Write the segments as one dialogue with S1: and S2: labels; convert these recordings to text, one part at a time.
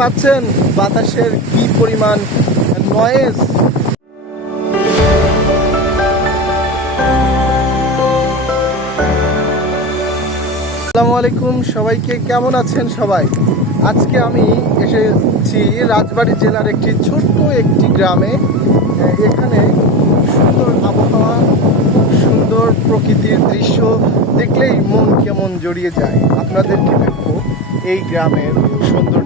S1: পাচ্ছেন বাতাসের কি পরিমাণ নয়েজ আসসালামু আলাইকুম, সবাইকে কেমন আছেন সবাই? আজকে আমি এসেছি রাজবাড়ী জেলার একটি ছোট্ট একটি গ্রামে। এখানে সুন্দর আবহাওয়া সুন্দর প্রকৃতির দৃশ্য, দেখলেই মন কেমন জড়িয়ে যায়। আপনাদেরকে দেখো এই গ্রামের সৌন্দর্যটাকে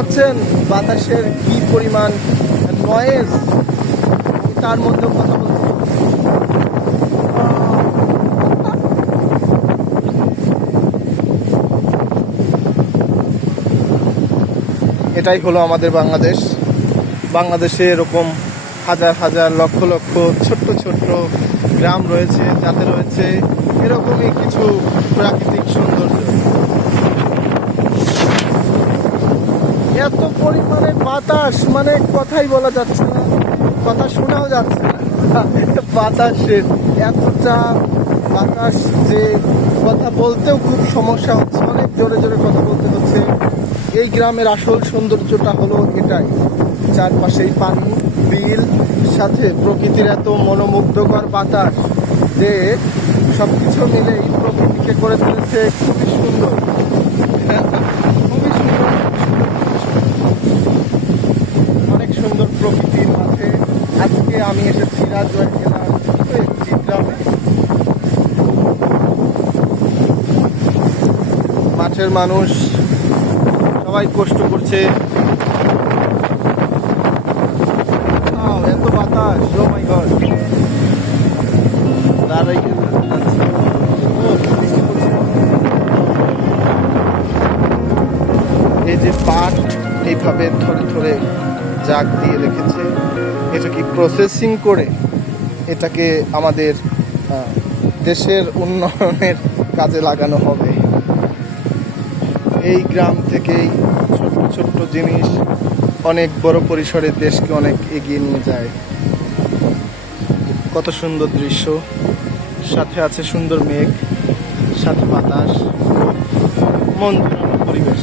S1: পাচ্ছেন বাতাসের কি পরিমাণ নয়েজ তার মধ্যেও কথা বলছি। এটাই হলো আমাদের বাংলাদেশ। বাংলাদেশে এরকম হাজার হাজার লক্ষ লক্ষ ছোট্ট ছোট্ট গ্রাম রয়েছে, যাতে রয়েছে এরকমই কিছু প্রাকৃতিক সৌন্দর্য। এত পরিমাণে বাতাস মানে কথাই বলা যাচ্ছে না, কথা শোনাও যাচ্ছে না। বাতাসের এতটা বাতাস যে কথা বলতেও খুব সমস্যা হচ্ছে, অনেক জোরে জোরে কথা বলতে হচ্ছে। এই গ্রামের আসল সৌন্দর্যটা হলো এটাই, চারপাশেই পানি, বিল, সাথে প্রকৃতির এত মনোমুগ্ধকর বাতাস যে সব কিছু মিলেই প্রকৃতিকে করে তুলেছে, খুবই সুন্দর খুবই সুন্দর অনেক সুন্দর প্রকৃতির মাঝে আজকে আমি এসেছি রাজবাড়ি একটি গ্রামে। মাঠের মানুষ সবাই কষ্ট করছে। এত বাতাস ও মাই গড দাঁড়াই এই যে পাট এইভাবে ধরে ধরে জাগ দিয়ে রেখেছে। এটা কি প্রসেসিং করে এটাকে আমাদের দেশের উন্নয়নের কাজে লাগানো হবে? এই গ্রাম থেকেই ছোট্ট ছোট্ট জিনিস অনেক বড় পরিসরে দেশকে অনেক এগিয়ে নিয়ে যায়। কত সুন্দর দৃশ্য। সাথে আছে সুন্দর মেঘ, সাথে বাতাস, মন পরিবেশ।